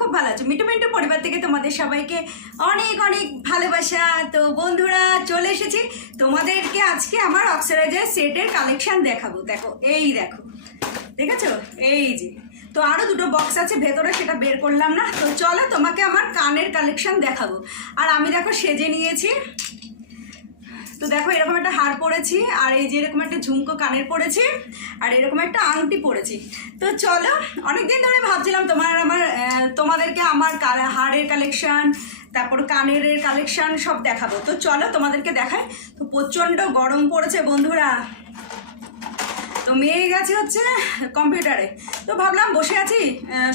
খুব ভালো আছো। মিটু মিন্টু পরিবার থেকে তোমাদের সবাইকে অনেক অনেক ভালোবাসা। তো বন্ধুরা, চলে এসেছি। তোমাদেরকে আজকে আমার অক্সিডাইজার সেটের কালেকশন দেখাবো। দেখো, এই দেখো। দেখেছ? এই যে। তো আরও দুটো বক্স আছে, ভেতরে সেটা বের করলাম না। তো চলো তোমাকে আমার কানের কালেকশন দেখাবো। আর আমি দেখো সেজে নিয়েছি। তো দেখো, এরকম একটা হার পরেছি, আর এই যে এরকম একটা ঝুমকো কানের পরেছি, আর এরকম একটা আংটি পরেছি। তো চলো, অনেকদিন ধরে ভাবছিলাম তোমার আমার তোমাদেরকে আমার হারের কালেকশন তারপর কানের কালেকশান সব দেখাবো। তো চলো তোমাদেরকে দেখায় তো প্রচণ্ড গরম পড়েছে বন্ধুরা। তো মেয়ে গেছে হচ্ছে কম্পিউটারে তো ভাবলাম বসে আছি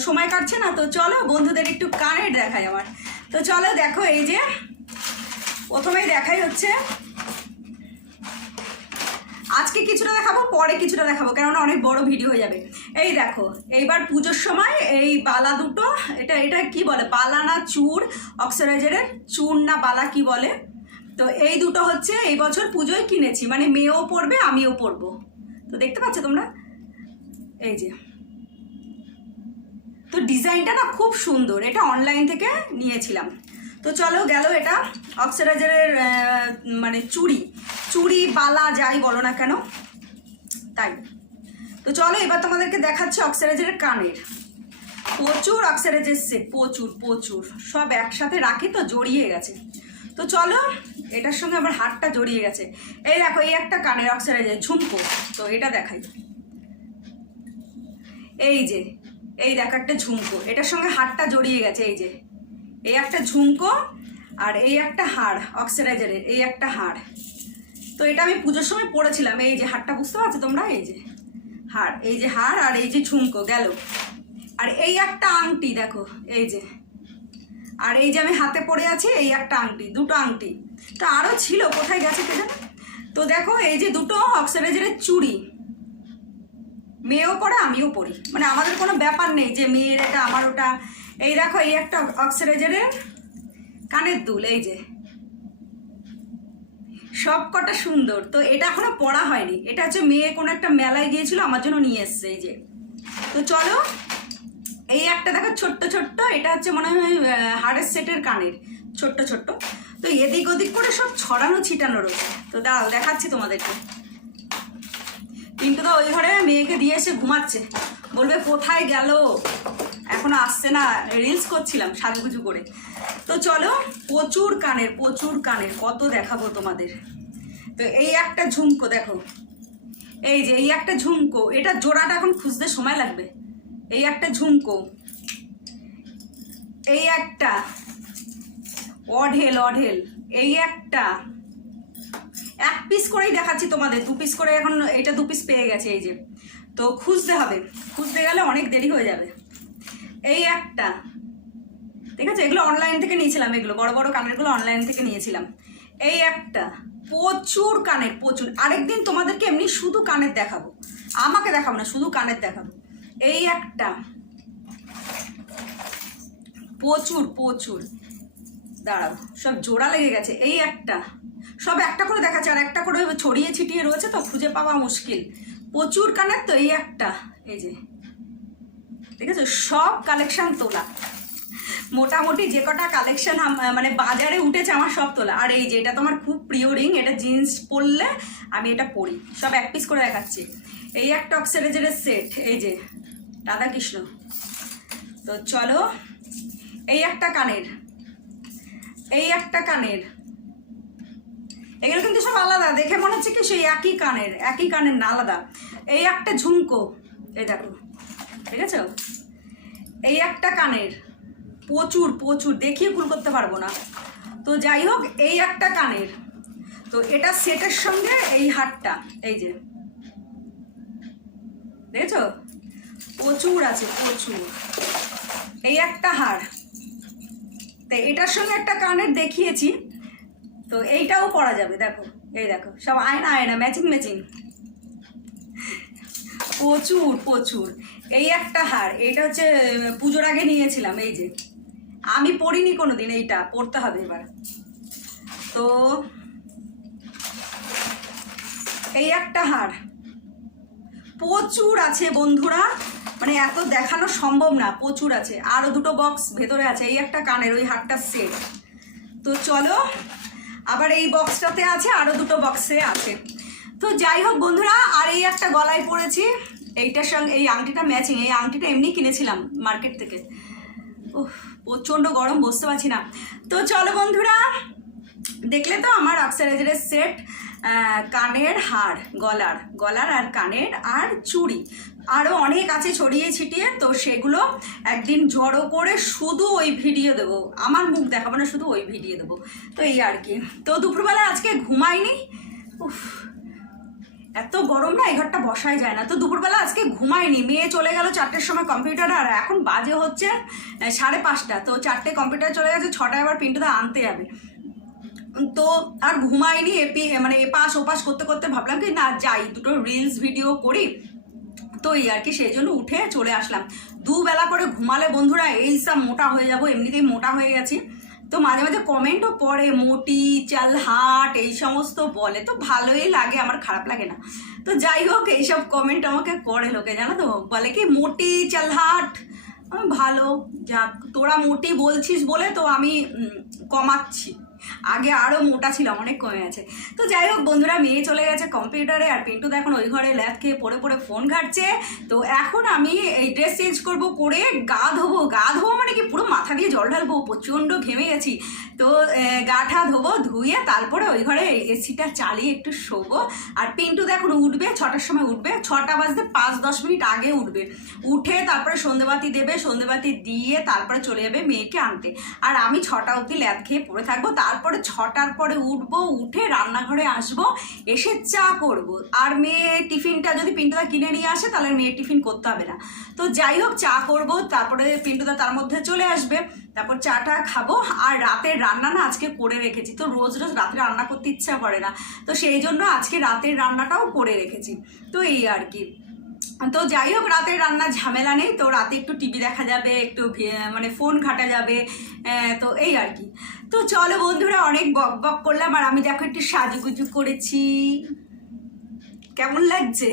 সময় কাটছে না। তো চলো বন্ধুদের একটু কানের দেখাই আমার তো চলো দেখো এই যে, প্রথমেই দেখাই হচ্ছে আজকে কিছুটা দেখাবো, পরে কিছুটা দেখাবো, কেননা অনেক বড় ভিডিও হয়ে যাবে। এই দেখো, এইবার পুজোর সময় এই বালা দুটো, এটা এটা কি বলে? বালা না চূড় অক্সিডাইজারের? চূড় না বালা কি বলে? তো এই দুটো হচ্ছে এই বছর পুজোয় কিনেছি মানে মেয়েও পরবে, আমিও পরবো। তো দেখতে পাচ্ছ তোমরা? এই যে। তো ডিজাইনটা না খুব সুন্দর, এটা অনলাইন থেকে নিয়েছিলাম। তো চলো গেল এটা, অক্সিডাইজারের মানে চুড়ি। চুড়ি, বালা, যাই বলো না কেন, তাই। তো চলো এবার তোমাদেরকে দেখাচ্ছে অক্সিডাইজারের কানের। প্রচুর অক্সিডাইজার সেট প্রচুর প্রচুর। সব একসাথে রাখি তো জড়িয়ে গেছে। তো চলো, এটার সঙ্গে আবার হাতটা জড়িয়ে গেছে। এই দেখো, এই একটা কানের অক্সিডাইজার ঝুমকো। তো এটা দেখাই। এই যে, এই দেখ একটা ঝুমকো। এটার সঙ্গে হাড়টা জড়িয়ে গেছে, এই যে। এই একটা ঝুমকো আর এই একটা হাড় অক্সিডাইজারের এই একটা হাড়। তো এটা আমি পুজোর সময় পড়েছিলাম। এই যে হারটা বুঝতে পারছ তোমরা? এই যে হার, এই যে হার আর এই যে ঝুমকো, গেল। আর এই একটা আংটি, দেখো, এই যে। আর এই যে আমি হাতে পড়ে আছি, এই একটা আংটি, দুটো আংটি। তো আরও ছিল, কোথায় গেছে কে জানে? তো দেখো, এই যে দুটো অক্সিডাইজারের চুড়ি। মেয়েও পড়ে, আমিও পড়ি। মানে আমাদের কোনো ব্যাপার নেই যে মেয়ের এটা, আমার ওটা। এই দেখো, এই একটা অক্সিডাইজারের কানের দুল, এই যে। সব কটা সুন্দর। তো এটা এখনও পড়া হয়নি। এটা হচ্ছে মেয়ে কোনো একটা মেলায় গিয়েছিল, আমার জন্য নিয়ে এসছে এই যে। তো চলো, এই একটা দেখো ছোট্ট ছোট্ট, এটা হচ্ছে মনে হয় হাড়ের সেটের কানের, ছোট্ট ছোট্ট। তো এদিক ওদিক করে সব ছড়ানো ছিটানো রয়েছে। তো দাঁড়াও, দেখাচ্ছি তোমাদেরকে। কিন্তু তো ওই ঘরে মেয়েকে দিয়ে এসে ঘুমাচ্ছে। বলবে, কোথায় গেল? এখনও আসছে না, রিলস করছিলাম সাজুগুজু করে। চলো, প্রচুর কানের প্রচুর কানের, কত দেখাবো তোমাদের। তো এই একটা ঝুমকো, দেখো। এই যে, এই একটা ঝুমকো, এটা জোড়াটা এখন খুঁজতে সময় লাগবে। এই একটা ঝুমকো, এই একটা, অঢেল অঢেল, এই একটা। এক পিস করেই দেখাচ্ছি তোমাদের, দু পিস করে এখন এটা দু পিস পেয়ে গেছে এই যে। তো খুঁজতে হবে, খুঁজতে গেলে অনেক দেরি হয়ে যাবে। এই একটা ঠিক আছে? এগুলো অনলাইন থেকে নিয়েছিলাম এগুলো, বড় বড় কানেরগুলো অনলাইন থেকে নিয়েছিলাম। এই একটা, প্রচুর কানের, প্রচুর। আরেকদিন তোমাদেরকে এমনি শুধু কানের দেখাবো। আমাকে দেখাবো না, শুধু কানের দেখাবো। এই একটা, প্রচুর প্রচুর। দাঁড়াও, সব জোড়া লেগে গেছে। এই একটা, সব একটা করে দেখাচ্ছে, আর একটা করে ছড়িয়ে ছিটিয়ে রয়েছে তো, খুঁজে পাওয়া মুশকিল। প্রচুর কানের তো এই একটা, এই যে, ঠিক আছে? সব কালেকশন তোলা। মোটামুটি যে কটা কালেকশন মানে বাজারে উঠেছে আমার সব তোলা। আর এই যে, এটা তো আমার খুব প্রিয় রিং এটা জিন্স পরলে আমি এটা পরি। সব এক পিস করে দেখাচ্ছি। এই একটা অক্সিডাইজারের সেট এই যে, রাধাকৃষ্ণ। তো চলো, এই একটা কানের। এই একটা কানের। এগুলো কিন্তু সব আলাদা, দেখে মনে হচ্ছে কি সেই একই কানের একই কানের না আলাদা। এই একটা ঝুমকো, এই দেখো, ঠিক আছে? এই একটা কানের। প্রচুর প্রচুর, দেখিয়ে কুল করতে পারব না। তো যাই হোক, এই একটা কানের। তো এটা সেটের সঙ্গে এই হারটা, এই যে। দেখেছ? প্রচুর আছে, প্রচুর। এই একটা হার। তো এটার সঙ্গে একটা কানের দেখিয়েছি। তো এইটাও পরা যাবে, দেখো। এই দেখো, সব আয়না আয়না, ম্যাচিং ম্যাচিং। প্রচুর প্রচুর। এই একটা হার, এটা হচ্ছে পুজোর আগে নিয়েছিলাম, এই যে। আমি পড়িনি কোনো দিন এইটা, পড়তে হবে এবার। তো এই একটা হার। প্রচুর আছে বন্ধুরা মানে এত দেখানো সম্ভব না, প্রচুর আছে। আরও দুটো বক্স ভেতরে আছে, এই একটা কানের, ওই হারটা সেট তো চলো, আবার এই বক্সটাতে আছে আরও দুটো বক্সে আছে। তো যাই হোক বন্ধুরা, আর এই একটা গলায় পড়েছি, এইটার সঙ্গে, এই আংটিটা ম্যাচিং এই আংটিটা এমনি কিনেছিলাম মার্কেট থেকে। প্রচণ্ড গরম, বসতে পারছি না। তো চলো বন্ধুরা, দেখলে তো আমার অক্সারাইজারের সেট কানের হার গলার গলার আর কানের আর চুড়ি। আরও অনেক আছে ছড়িয়ে ছিটিয়ে, তো সেগুলো একদিন জড়ো করে শুধু ওই ভিডিও দেবো। আমার মুখ দেখাবো না, শুধু ওই ভিডিও দেবো। তো এই আর কি। তো দুপুরবেলা আজকে ঘুমাইনি। উফ এত গরম না, এই ঘরটা বসাই যায় না। তো দুপুরবেলা আজকে ঘুমাইনি, মেয়ে চলে গেল চারটের সময় কম্পিউটারে আর এখন বাজে হচ্ছে সাড়ে পাঁচটা। তো চারটে কম্পিউটার চলে গেছে, ছটায় আবার পিন্টুদা আনতে যাবে। তো আর ঘুমাইনি, এপি মানে এপাশ ওপাশ করতে করতে ভাবলাম কি, না যাই, দুটো রিলস ভিডিও করি। তো এই আর কি, সেই জন্য উঠে চলে আসলাম। দুবেলা করে ঘুমালে বন্ধুরা, এই সব মোটা হয়ে যাব, এমনিতেই মোটা হয়ে গেছি। তো মাঝে মাঝে কমেন্টও পড়ে, মোটি চাল হাট এই সমস্ত বলে। তো ভালোই লাগে, আমার খারাপ লাগে না। তো যাই হোক, এইসব কমেন্ট আমাকে করে লোকে, জানো তো? বলে কি, মোটি চাল হাট ভালো যাক তোরা মোটি বলছিস বলে তো আমি কমাচ্ছি। আগে আরও মোটা ছিলাম অনেক কমে আছে। তো যাই হোক বন্ধুরা মেয়ে চলে গেছে কম্পিউটারে আর পিন্টু তো এখন ওই ঘরে ল্যাদ খেয়ে পড়ে পড়ে ফোন ঘাটছে। তো এখন আমি এই ড্রেস চেঞ্জ করব করে গা ধোবো। গা ধোবো মানে কি পুরো মাথা দিয়ে জল ঢালবো প্রচণ্ড ঘেমে গেছি। তো আহ, গা ঠা ধোবো ধুয়ে তারপরে ওই ঘরে এসিটা চালিয়ে একটু শোবো। আর পিন্টু তো এখন উঠবে ছটার সময় উঠবে ছটা বাজতে পাঁচ দশ মিনিট আগে উঠবে। উঠে তারপরে সন্ধেবাতি দেবে সন্ধেবাতি দিয়ে তারপরে চলে যাবে মেয়েকে আনতে। আর আমি ছটা অবধি ল্যাদ খেয়ে পড়ে থাকব তারপরে ছটার পরে উঠবো, উঠে রান্নাঘরে আসব, এসে চা করব। আর মেয়ে টিফিনটা যদি পিন্টুদা কিনে নিয়ে আসে, তাহলে মেয়ের টিফিন করতে হবে না। তো যাই হোক, চা করব, তারপরে পিন্টুদা তার মধ্যে চলে আসবে। তারপর চাটা খাব, আর রাতের রান্না না আজকে করে রেখেছি। তো রোজ রোজ রাতে রান্না করতে ইচ্ছা করে না। তো সেই জন্য আজকে রাতের রান্নাটাও করে রেখেছি। তো এই আর কি। তো যাই হোক রাতের রান্নার ঝামেলা নেই। তো রাতে একটু টিভি দেখা যাবে, একটু মানে ফোন ঘাটা যাবে তো এই আর কি। তো চলো বন্ধুরা, অনেক বক বক করলাম আর আমি দেখো একটু সাজুগুজু করেছি। কেমন লাগছে?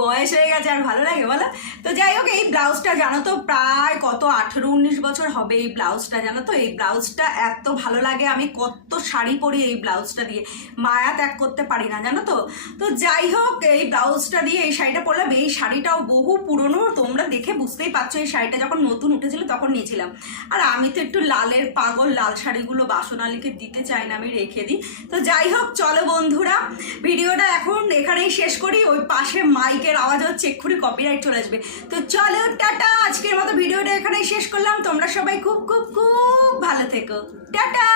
বয়স হয়ে গেছে আর ভালো লাগে বলো? তো যাই হোক, এই ব্লাউজটা জানো তো প্রায় কত আঠেরো, উনিশ বছর হবে এই ব্লাউজটা, জানো তো? এই ব্লাউজটা এত ভালো লাগে, আমি কত শাড়ি পরি এই ব্লাউজটা দিয়ে। মায়া ত্যাগ করতে পারি না, জানো তো? তো যাই হোক, এই ব্লাউজটা দিয়ে এই শাড়িটা পরলাম। এই শাড়িটাও বহু পুরনো, তোমরা দেখে বুঝতেই পারছ এই শাড়িটা যখন নতুন উঠেছিল তখন নিয়েছিলাম। আর আমি তো একটু লালের পাগল, লাল শাড়িগুলো বাসনালীকে দিতে চাই না, আমি রেখে দিই। তো যাই হোক, চলো বন্ধুরা, ভিডিওটা এখন এখানেই শেষ করি। ওই পাশে মাইকের আওয়াজ হচ্ছে, এক্ষুনি কপিরাইট চলে আসবে। তো চলো, টাটা! আজকের মতো ভিডিওটা এখানেই শেষ করলাম। তোমরা সবাই খুব খুব খুব ভালো থেকো। টাটা!